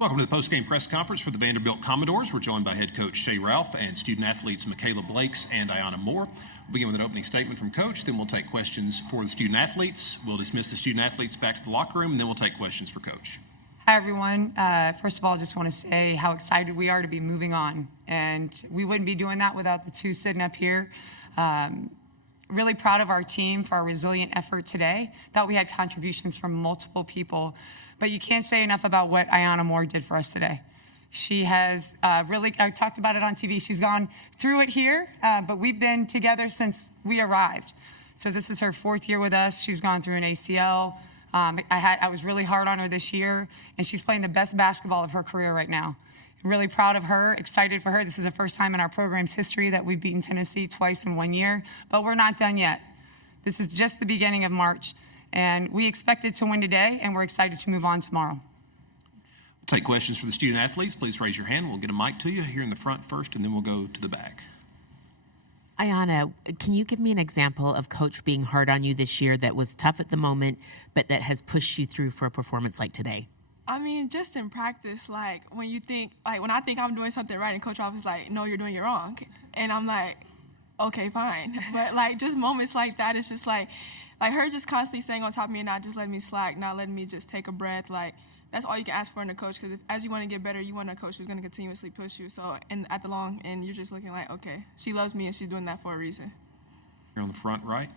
Welcome to the postgame press conference for the Vanderbilt Commodores. We're joined by head coach Shea Ralph and student athletes Mikayla Blakes and Iyana Moore. We'll begin with an opening statement from coach, then we'll take questions for the student athletes. We'll dismiss the student athletes back to the locker room, and then we'll take questions for coach. Hi, everyone. First of all, I just want to say how excited we are to be moving on. And we wouldn't be doing that without the two sitting up here. Really proud of our team for our resilient effort today. Thought we had contributions from multiple people. But you can't say enough about what Iyana Moore did for us today. She has really, I talked about it on TV, she's gone through it here, but we've been together since we arrived. So this is her 4th year with us. She's gone through an ACL. I was really hard on her this year, and she's playing the best basketball of her career right now. Really proud of her, excited for her. This is the first time in our program's history that we've beaten Tennessee twice in 1 year, but we're not done yet. This is just the beginning of March, and we expected to win today, and we're excited to move on tomorrow. We'll take questions for the student athletes. Please raise your hand. We'll get a mic to you here in the front first, and then we'll go to the back. Iyana, can you give me an example of coach being hard on you this year that was tough at the moment, but that has pushed you through for a performance like today? I mean, just in practice, like when I think I'm doing something right and coach Ralph is like, no, you're doing it wrong. And I'm like, okay, fine. But like just moments like that, it's just like her just constantly staying on top of me and not just letting me slack, not letting me just take a breath. Like that's all you can ask for in a coach, because as you want to get better, you want a coach who's going to continuously push you. So and at the long end, you're just looking like, okay, she loves me and she's doing that for a reason. Here on the front right.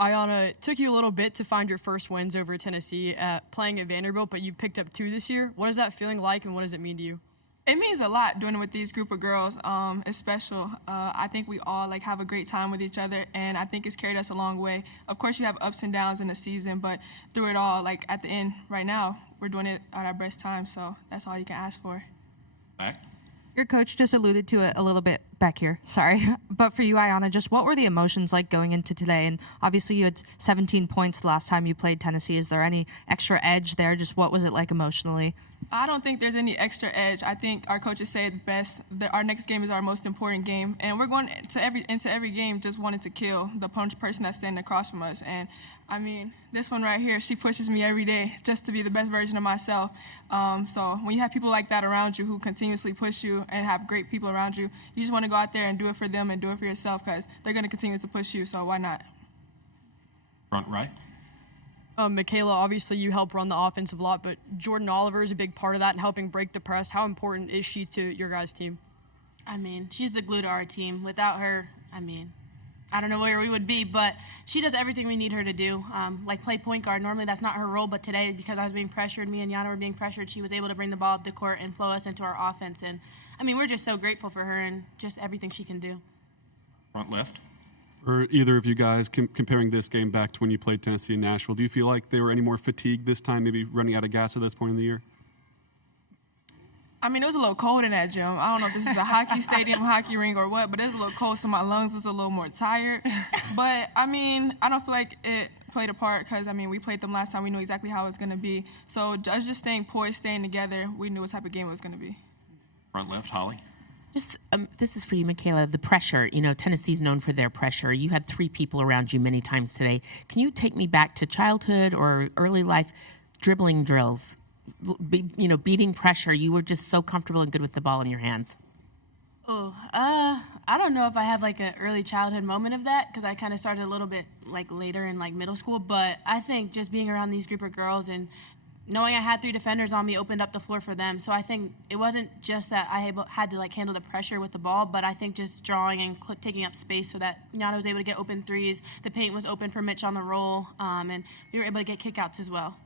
Iyana, it took you a little bit to find your first wins over Tennessee playing at Vanderbilt, but you picked up 2 this year. What is that feeling like, and what does it mean to you? It means a lot doing it with these group of girls. It's special. I think we all have a great time with each other, and I think it's carried us a long way. Of course, you have ups and downs in the season, but through it all, at the end, right now, we're doing it at our best time. So that's all you can ask for. Back. Your coach just alluded to it a little bit back here, sorry. But for you, Iyana, just what were the emotions like going into today? And obviously you had 17 points the last time you played Tennessee. Is there any extra edge there? Just what was it like emotionally? I don't think there's any extra edge. I think our coaches say it best, that our next game is our most important game. And we're going into every game just wanting to kill the person that's standing across from us. And, I mean, this one right here, she pushes me every day just to be the best version of myself. So when you have people like that around you who continuously push you and have great people around you, you just want to go out there and do it for them and do it for yourself, because they're going to continue to push you, so why not? Front right. Mikayla, obviously you help run the offensive lot, but Jordan Oliver is a big part of that and helping break the press. How important is she to your guys' team? I mean, she's the glue to our team. Without her, I mean, I don't know where we would be, but she does everything we need her to do. Like play point guard. Normally that's not her role, but today, because I was being pressured, me and Iyana were being pressured, she was able to bring the ball up the court and flow us into our offense. And, I mean, we're just so grateful for her and just everything she can do. Front left. Or either of you guys, comparing this game back to when you played Tennessee in Nashville, do you feel like they were any more fatigued this time, maybe running out of gas at this point in the year? I mean, it was a little cold in that gym. I don't know if this is a hockey stadium, hockey rink, or what, but it was a little cold, so my lungs was a little more tired. But, I mean, I don't feel like it played a part because, I mean, we played them last time. We knew exactly how it was going to be. So us just staying poised, staying together, we knew what type of game it was going to be. Front left, Holly. Just this is for you, Mikayla. The pressure, Tennessee's known for their pressure. You had 3 people around you many times today. Can you take me back to childhood or early life dribbling drills, beating pressure? You were just so comfortable and good with the ball in your hands. Oh, I don't know if I have an early childhood moment of that, because I kind of started a little bit later in middle school. But I think just being around these group of girls and knowing I had 3 defenders on me opened up the floor for them. So I think it wasn't just that I had to handle the pressure with the ball, but I think just drawing and taking up space so that Iyana was able to get open threes. The paint was open for Mitch on the roll, and we were able to get kickouts as well.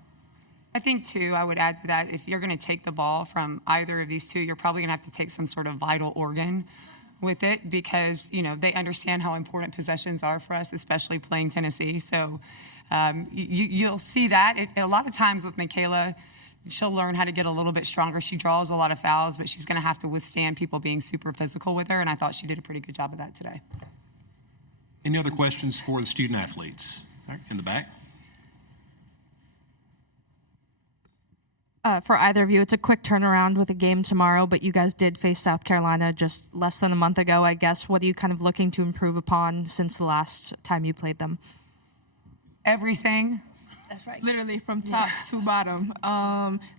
I think, too, I would add to that, if you're going to take the ball from either of these two, you're probably going to have to take some sort of vital organ with it, because, they understand how important possessions are for us, especially playing Tennessee. So you'll see that. A lot of times with Mikayla, she'll learn how to get a little bit stronger. She draws a lot of fouls, but she's going to have to withstand people being super physical with her, and I thought she did a pretty good job of that today. Any other questions for the student athletes? All right, in the back. For either of you, it's a quick turnaround with a game tomorrow, but you guys did face South Carolina just less than a month ago, I guess. What are you kind of looking to improve upon since the last time you played them? Everything. That's right. Literally from top to bottom.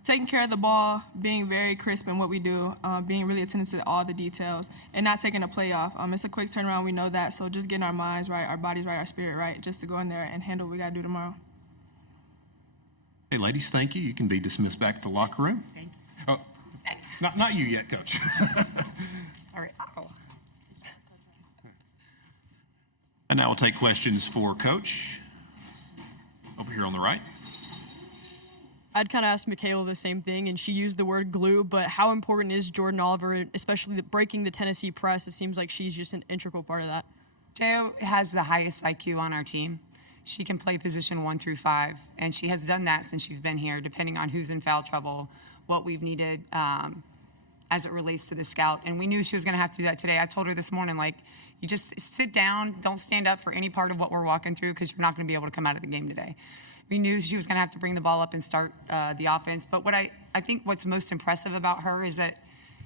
Taking care of the ball, being very crisp in what we do, being really attentive to all the details, and not taking a play off. It's a quick turnaround, we know that, so just getting our minds right, our bodies right, our spirit right, just to go in there and handle what we got to do tomorrow. Hey, ladies, thank you. You can be dismissed back to the locker room. Thank you. Oh, not you yet, Coach. All right. Ow. And now we'll take questions for Coach. Over here on the right. I'd kind of ask Mikayla the same thing, and she used the word glue, but how important is Jordan Oliver, especially breaking the Tennessee press? It seems like she's just an integral part of that. Jo has the highest IQ on our team. She can play position 1 through 5, and she has done that since she's been here, depending on who's in foul trouble, what we've needed as it relates to the scout. And we knew she was going to have to do that today. I told her this morning, like, you just sit down, don't stand up for any part of what we're walking through because you're not going to be able to come out of the game today. We knew she was going to have to bring the ball up and start the offense. But what I think what's most impressive about her is that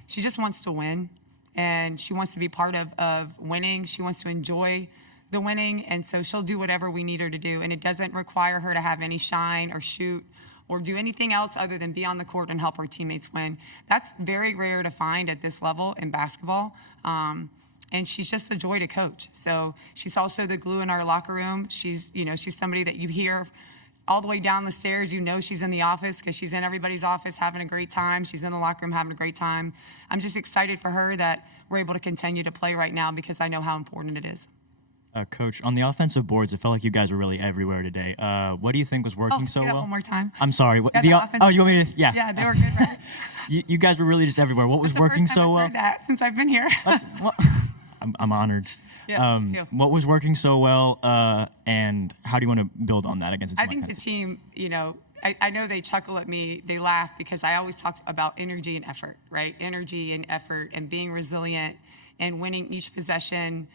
she just wants to win, and she wants to be part of winning. She wants to enjoy the winning, and so she'll do whatever we need her to do. And it doesn't require her to have any shine or shoot or do anything else other than be on the court and help her teammates win. That's very rare to find at this level in basketball. And she's just a joy to coach. So she's also the glue in our locker room. She's somebody that you hear all the way down the stairs. You know she's in the office because she's in everybody's office having a great time. She's in the locker room having a great time. I'm just excited for her that we're able to continue to play right now because I know how important it is. Coach, on the offensive boards, it felt like you guys were really everywhere today. What do you think was working so say that well? one more time. I'm sorry. Yeah, the offensive- Oh, you want me to? Yeah. Yeah, they were good, right? You guys were really just everywhere. What was working That's the first time so I've well? heard that since I've been here. I'm honored. Yeah, me too. What was working so well, and how do you want to build on that against a team I think like the Tennessee? team, I know they chuckle at me, they laugh because I always talk about energy and effort, right? Energy and effort and being resilient and winning each possession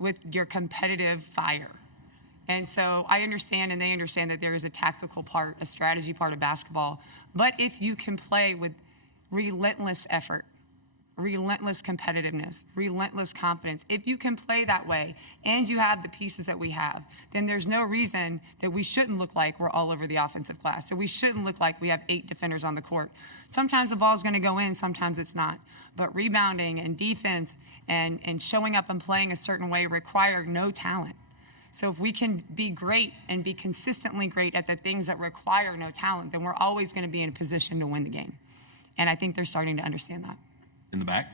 with your competitive fire. And so I understand and they understand that there is a tactical part, a strategy part of basketball. But if you can play with relentless effort, relentless competitiveness, relentless confidence, if you can play that way and you have the pieces that we have, then there's no reason that we shouldn't look like we're all over the offensive glass. So we shouldn't look like we have 8 defenders on the court. Sometimes the ball's going to go in, sometimes it's not. But rebounding and defense and showing up and playing a certain way require no talent. So if we can be great and be consistently great at the things that require no talent, then we're always going to be in a position to win the game. And I think they're starting to understand that. In the back.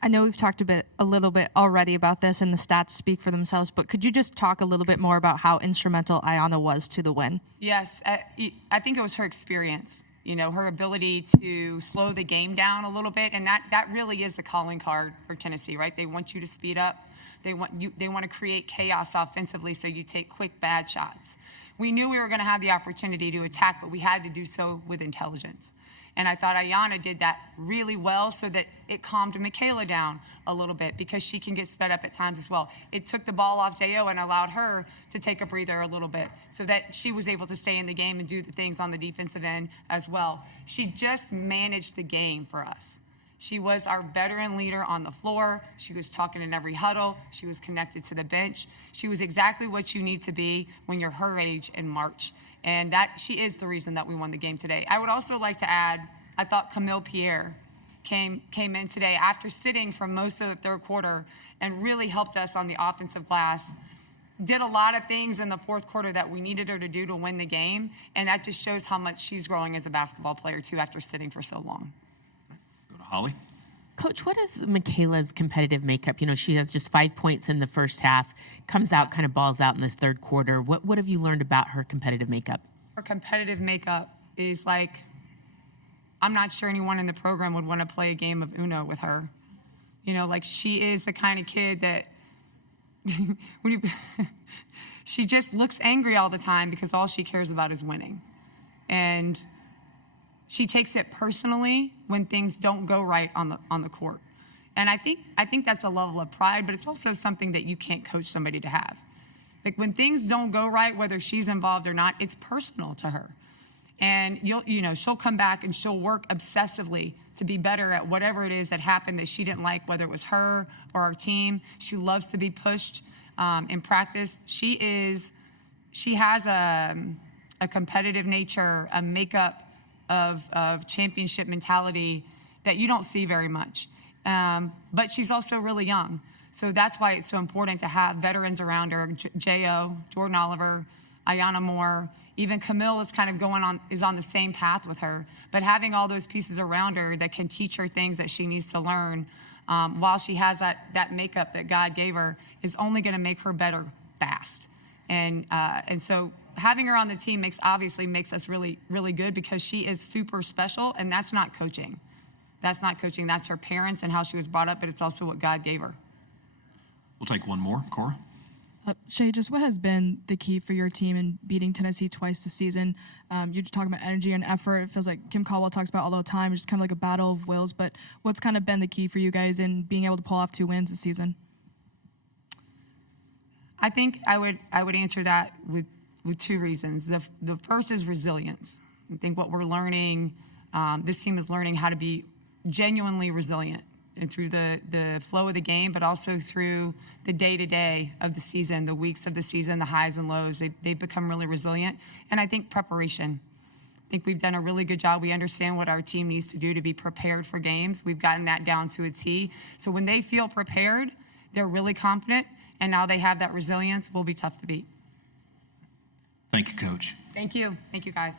I know we've talked a little bit already about this, and the stats speak for themselves, but could you just talk a little bit more about how instrumental Iyana was to the win? Yes, I think it was her experience, her ability to slow the game down a little bit, and that really is a calling card for Tennessee, right? They want you to speed up. They want to create chaos offensively, so you take quick, bad shots. We knew we were going to have the opportunity to attack, but we had to do so with intelligence. And I thought Iyana did that really well so that it calmed Mikayla down a little bit because she can get sped up at times as well. It took the ball off Jo and allowed her to take a breather a little bit so that she was able to stay in the game and do the things on the defensive end as well. She just managed the game for us. She was our veteran leader on the floor. She was talking in every huddle. She was connected to the bench. She was exactly what you need to be when you're her age in March. And that she is the reason that we won the game today. I would also like to add, I thought Camille Pierre came in today after sitting for most of the third quarter and really helped us on the offensive glass. Did a lot of things in the fourth quarter that we needed her to do to win the game. And that just shows how much she's growing as a basketball player, too, after sitting for so long. Go to Holly. Coach, what is Mikayla's competitive makeup? She has just 5 points in the first half, comes out, kind of balls out in this third quarter. What have you learned about her competitive makeup? Her competitive makeup is like, I'm not sure anyone in the program would want to play a game of Uno with her. She is the kind of kid that she just looks angry all the time because all she cares about is winning. And she takes it personally when things don't go right on the court. And I think that's a level of pride, but it's also something that you can't coach somebody to have. Like when things don't go right, whether she's involved or not, it's personal to her. And she'll come back and she'll work obsessively to be better at whatever it is that happened that she didn't like, whether it was her or our team. She loves to be pushed in practice. She has a competitive nature, a makeup of championship mentality that you don't see very much. But she's also really young. So that's why it's so important to have veterans around her. J.O., Jordan Oliver, Iyana Moore, even Camille is kind of is on the same path with her. But having all those pieces around her that can teach her things that she needs to learn while she has that makeup that God gave her is only going to make her better fast. And so having her on the team obviously makes us really, really good because she is super special, and that's not coaching. That's not coaching. That's her parents and how she was brought up, but it's also what God gave her. We'll take one more. Cora? Shea, just what has been the key for your team in beating Tennessee twice this season? You're talking about energy and effort. It feels like Kim Caldwell talks about all the time. It's just kind of like a battle of wills. But what's kind of been the key for you guys in being able to pull off 2 wins this season? I think I would answer that with 2 reasons. The first is resilience. I think what we're learning, this team is learning how to be genuinely resilient and through the flow of the game, but also through the day-to-day of the season, the weeks of the season, the highs and lows. They've become really resilient. And I think preparation. I think we've done a really good job. We understand what our team needs to do to be prepared for games. We've gotten that down to a T. So when they feel prepared, they're really confident, and now they have that resilience. Will be tough to beat. Thank you, Coach. Thank you. Thank you, guys.